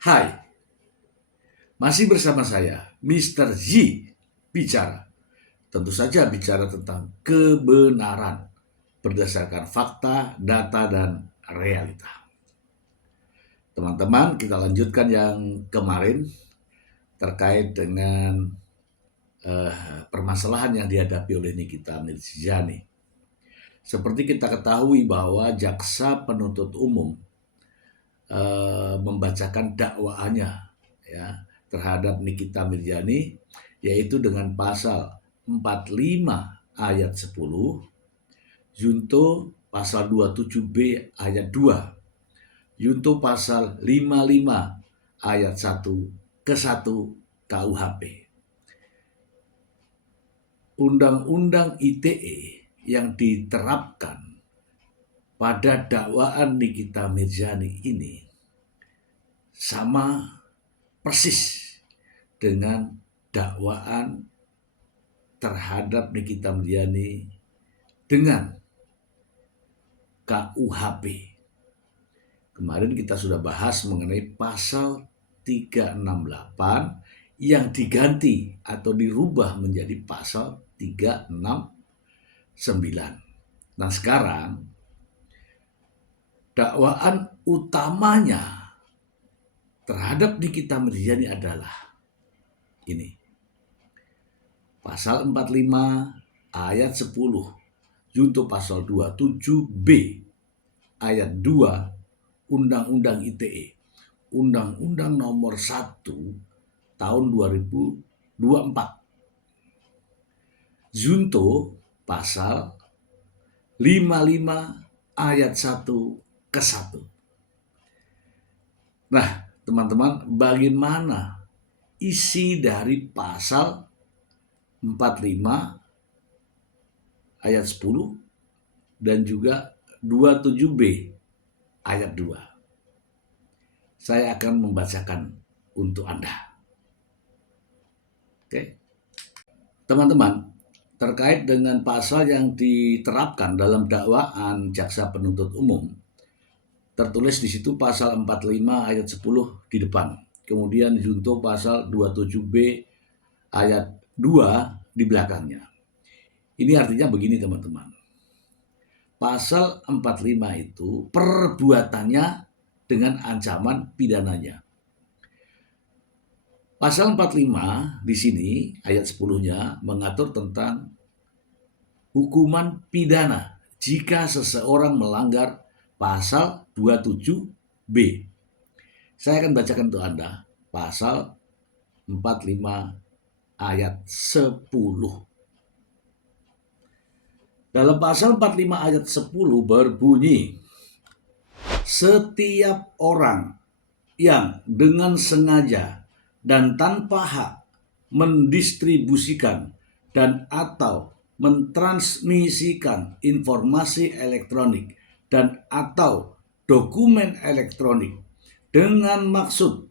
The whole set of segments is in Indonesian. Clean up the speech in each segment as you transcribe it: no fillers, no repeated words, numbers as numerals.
Hai, masih bersama saya, Mr. Z, bicara. Tentu saja bicara tentang kebenaran berdasarkan fakta, data, dan realita. Teman-teman, kita lanjutkan yang kemarin terkait dengan permasalahan yang dihadapi oleh Nikita Mirzani. Seperti kita ketahui bahwa jaksa penuntut umum membacakan dakwaannya ya terhadap Nikita Mirzani, yaitu dengan pasal 45 ayat 10, junto pasal 27B ayat 2, junto pasal 55 ayat 1 ke 1 KUHP. Undang-undang ITE yang diterapkan pada dakwaan Nikita Mirzani ini sama persis dengan dakwaan terhadap Nikita Mirzani dengan KUHP. Kemarin kita sudah bahas mengenai pasal 368 yang diganti atau dirubah menjadi pasal 369. Nah, sekarang dakwaan utamanya terhadap Nikita Mirzani adalah ini. Pasal 45 ayat 10 junto pasal 27B ayat 2 Undang-Undang ITE, Undang-Undang nomor 1 tahun 2024, junto pasal 55 ayat 1 ke 1. Nah, teman-teman, bagaimana isi dari pasal 45 ayat 10 dan juga 27B ayat 2. Saya akan membacakan untuk Anda. Oke. Teman-teman, terkait dengan pasal yang diterapkan dalam dakwaan jaksa penuntut umum, tertulis di situ pasal 45 ayat 10 di depan. Kemudian junto pasal 27B ayat 2 di belakangnya. Ini artinya begini, teman-teman. Pasal 45 itu perbuatannya dengan ancaman pidananya. Pasal 45 di sini ayat 10-nya mengatur tentang hukuman pidana jika seseorang melanggar pasal 27B. Saya akan bacakan untuk Anda pasal 45 ayat 10. Dalam pasal 45 ayat 10 berbunyi, setiap orang yang dengan sengaja dan tanpa hak mendistribusikan dan atau mentransmisikan informasi elektronik dan atau dokumen elektronik dengan maksud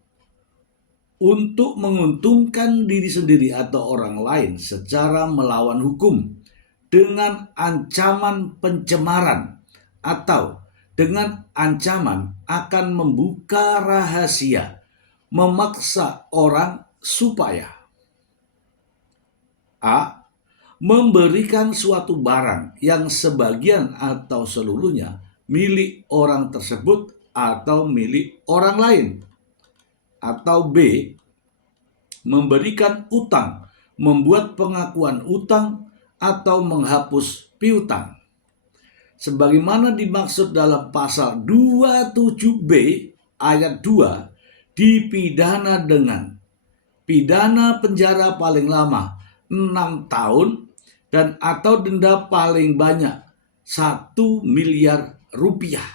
untuk menguntungkan diri sendiri atau orang lain secara melawan hukum, dengan ancaman pencemaran atau dengan ancaman akan membuka rahasia, memaksa orang supaya A. memberikan suatu barang yang sebagian atau seluruhnya milik orang tersebut atau milik orang lain, atau B. memberikan utang, membuat pengakuan utang atau menghapus piutang, sebagaimana dimaksud dalam pasal 27B ayat 2, dipidana dengan pidana penjara paling lama 6 tahun dan atau denda paling banyak 1 miliar rupiah.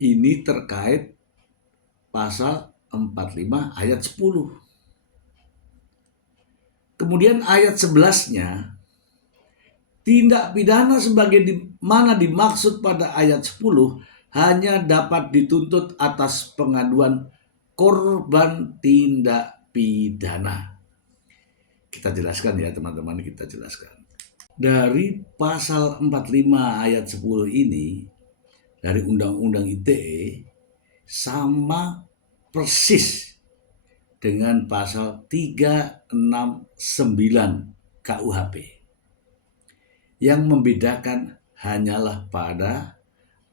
Ini terkait pasal 45 ayat 10. Kemudian ayat 11-nya, tindak pidana sebagaimana dimaksud pada ayat 10 hanya dapat dituntut atas pengaduan korban tindak pidana. Kita jelaskan ya teman-teman, kita jelaskan. Dari pasal 45 ayat 10 ini, dari Undang-Undang ITE, sama persis dengan pasal 369 KUHP. Yang membedakan hanyalah pada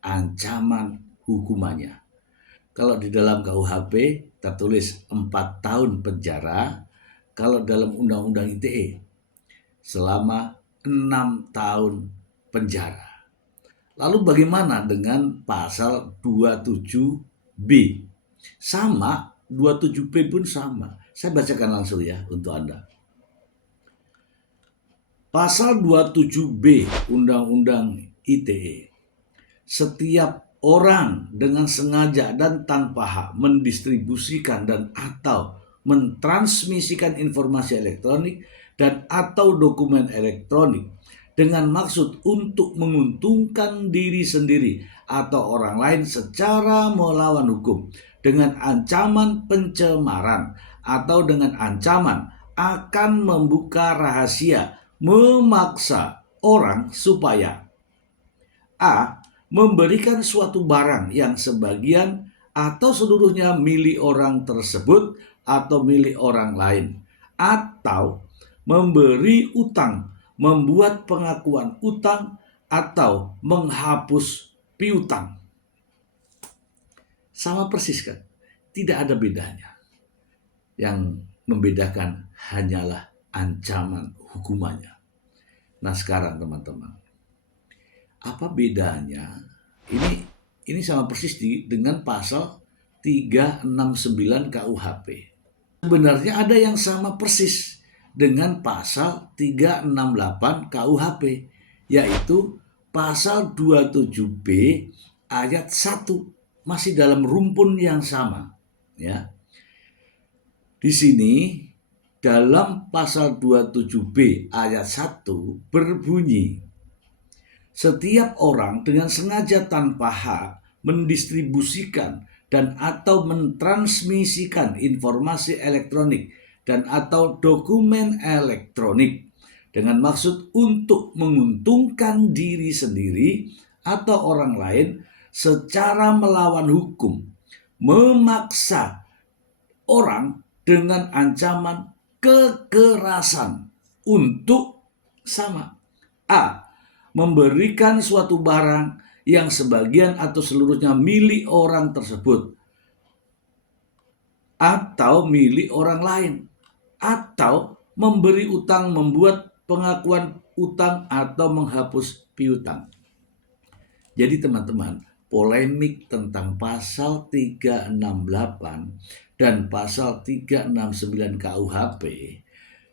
ancaman hukumannya. Kalau di dalam KUHP tertulis 4 tahun penjara, kalau dalam Undang-Undang ITE selama 6 tahun penjara. Lalu bagaimana dengan pasal 27B? Sama, 27B pun sama. Saya bacakan langsung ya untuk Anda. Pasal 27B Undang-Undang ITE. Setiap orang dengan sengaja dan tanpa hak mendistribusikan dan atau mentransmisikan informasi elektronik dan atau dokumen elektronik dengan maksud untuk menguntungkan diri sendiri atau orang lain secara melawan hukum dengan ancaman pencemaran atau dengan ancaman akan membuka rahasia, memaksa orang supaya A. Memberikan suatu barang yang sebagian atau seluruhnya milik orang tersebut atau milik orang lain, atau memberi utang, membuat pengakuan utang, atau menghapus piutang. Sama persis kan? Tidak ada bedanya. Yang membedakan hanyalah ancaman hukumannya. Nah sekarang teman-teman, apa bedanya? Ini sama persis dengan pasal 369 KUHP. Sebenarnya ada yang sama persis dengan pasal 368 KUHP, yaitu pasal 27B ayat 1, masih dalam rumpun yang sama, ya. Di sini dalam pasal 27B ayat 1 berbunyi, setiap orang dengan sengaja tanpa hak mendistribusikan dan atau mentransmisikan informasi elektronik dan atau dokumen elektronik dengan maksud untuk menguntungkan diri sendiri atau orang lain secara melawan hukum, memaksa orang dengan ancaman kekerasan untuk sama. A. Memberikan suatu barang yang sebagian atau seluruhnya milik orang tersebut atau milik orang lain, atau memberi utang, membuat pengakuan utang, atau menghapus piutang. Jadi teman-teman, polemik tentang pasal 368 dan pasal 369 KUHP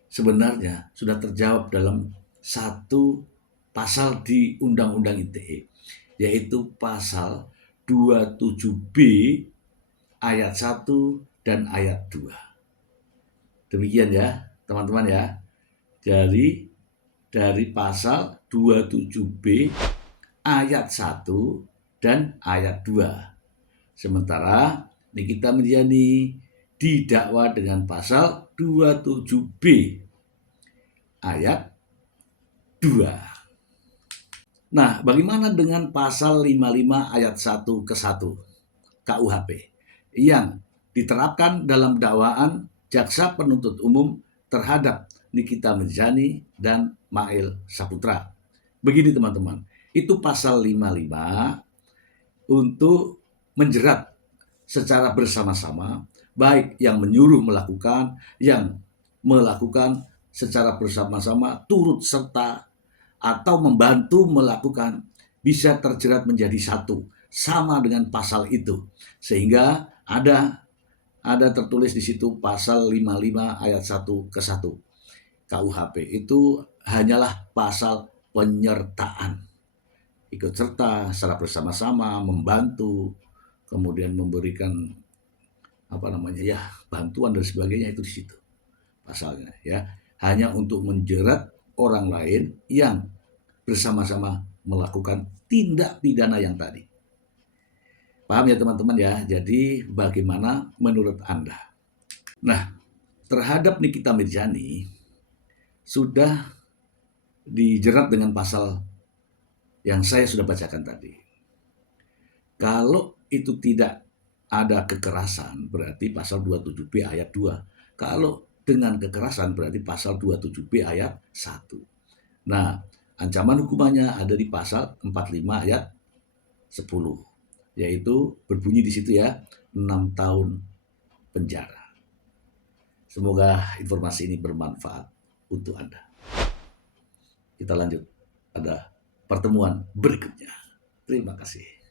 sebenarnya sudah terjawab dalam satu pasal di Undang-Undang ITE, yaitu pasal 27B ayat 1 dan ayat 2. Demikian ya teman-teman ya. Jadi dari pasal 27B ayat 1 dan ayat 2. Sementara Nikita Mirzani didakwa dengan pasal 27B ayat 2. Nah, bagaimana dengan pasal 55 ayat 1 ke 1 KUHP yang diterapkan dalam dakwaan jaksa penuntut umum terhadap Nikita Mirzani dan Mail Saputra? Begini teman-teman, itu pasal 55 untuk menjerat secara bersama-sama, baik yang menyuruh melakukan, yang melakukan secara bersama-sama, turut serta, atau membantu melakukan, bisa terjerat menjadi satu, sama dengan pasal itu. Sehingga ada tertulis di situ pasal 55 ayat 1 ke 1 KUHP. Itu hanyalah pasal penyertaan. Ikut serta secara bersama-sama, membantu, kemudian memberikan bantuan dan sebagainya, itu di situ pasalnya ya. Hanya untuk menjerat orang lain yang bersama-sama melakukan tindak pidana yang tadi. Paham ya teman-teman ya? Jadi bagaimana menurut Anda? Nah, terhadap Nikita Mirzani sudah dijerat dengan pasal yang saya sudah bacakan tadi. Kalau itu tidak ada kekerasan berarti pasal 27B ayat 2. Kalau dengan kekerasan berarti pasal 27B ayat 1. Nah, ancaman hukumannya ada di pasal 45 ayat 10, yaitu berbunyi di situ ya, 6 tahun penjara. Semoga informasi ini bermanfaat untuk Anda. Kita lanjut pada pertemuan berikutnya. Terima kasih.